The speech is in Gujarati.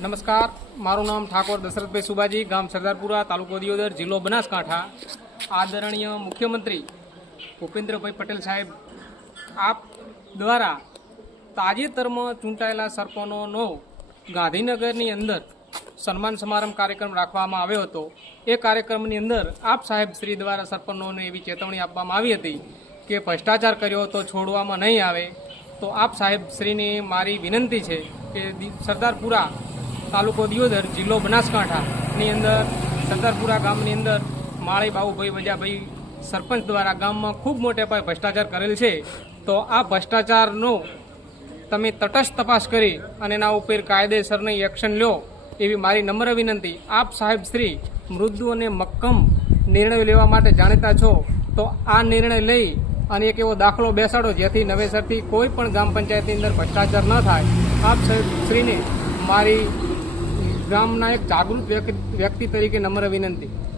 નમસ્કાર. મારું નામ ઠાકોર દશરથભાઈ સુબાજી, ગામ સરદારપુરા, તાલુકો દિયોદર, જિલ્લો બનાસકાંઠા. આદરણીય મુખ્યમંત્રી ભૂપેન્દ્રભાઈ પટેલ સાહેબ, આપ દ્વારા તાજેતરમાં ચૂંટાયેલા સરપંચોનો ગાંધીનગરની અંદર સન્માન સમારંભ કાર્યક્રમ રાખવામાં આવ્યો હતો. એ કાર્યક્રમની અંદર આપ સાહેબ શ્રી દ્વારા સરપંચોને એવી ચેતવણી આપવામાં આવી હતી કે ભ્રષ્ટાચાર કર્યો તો છોડવામાં નહીં આવે. તો આપ સાહેબ શ્રીને મારી વિનંતી છે કે સરદારપુરા તાલુકો દિયોદર જિલ્લો બનાસકાંઠાની અંદર સરદારપુરા ગામની અંદર માળી બાબુભાઈ વજાભાઈ સરપંચ દ્વારા ગામમાં ખૂબ મોટે પાયે ભ્રષ્ટાચાર કરેલ છે. તો આ ભ્રષ્ટાચારનો તમે તટસ્થ તપાસ કરી અને એના ઉપર કાયદેસરની એક્શન લો એવી મારી નમ્ર વિનંતી. આપ સાહેબ શ્રી મૃદુ અને મક્કમ નિર્ણય લેવા માટે જાણીતા છો. તો આ નિર્ણય લઈ અને એક એવો દાખલો બેસાડો જેથી નવેસરથી કોઈ પણ ગ્રામ પંચાયતની અંદર ભ્રષ્ટાચાર ન થાય. આપ સાહેબ શ્રીને મારી ગામના એક જાગૃત વ્યક્તિ- તરીકે નમ્ર વિનંતી.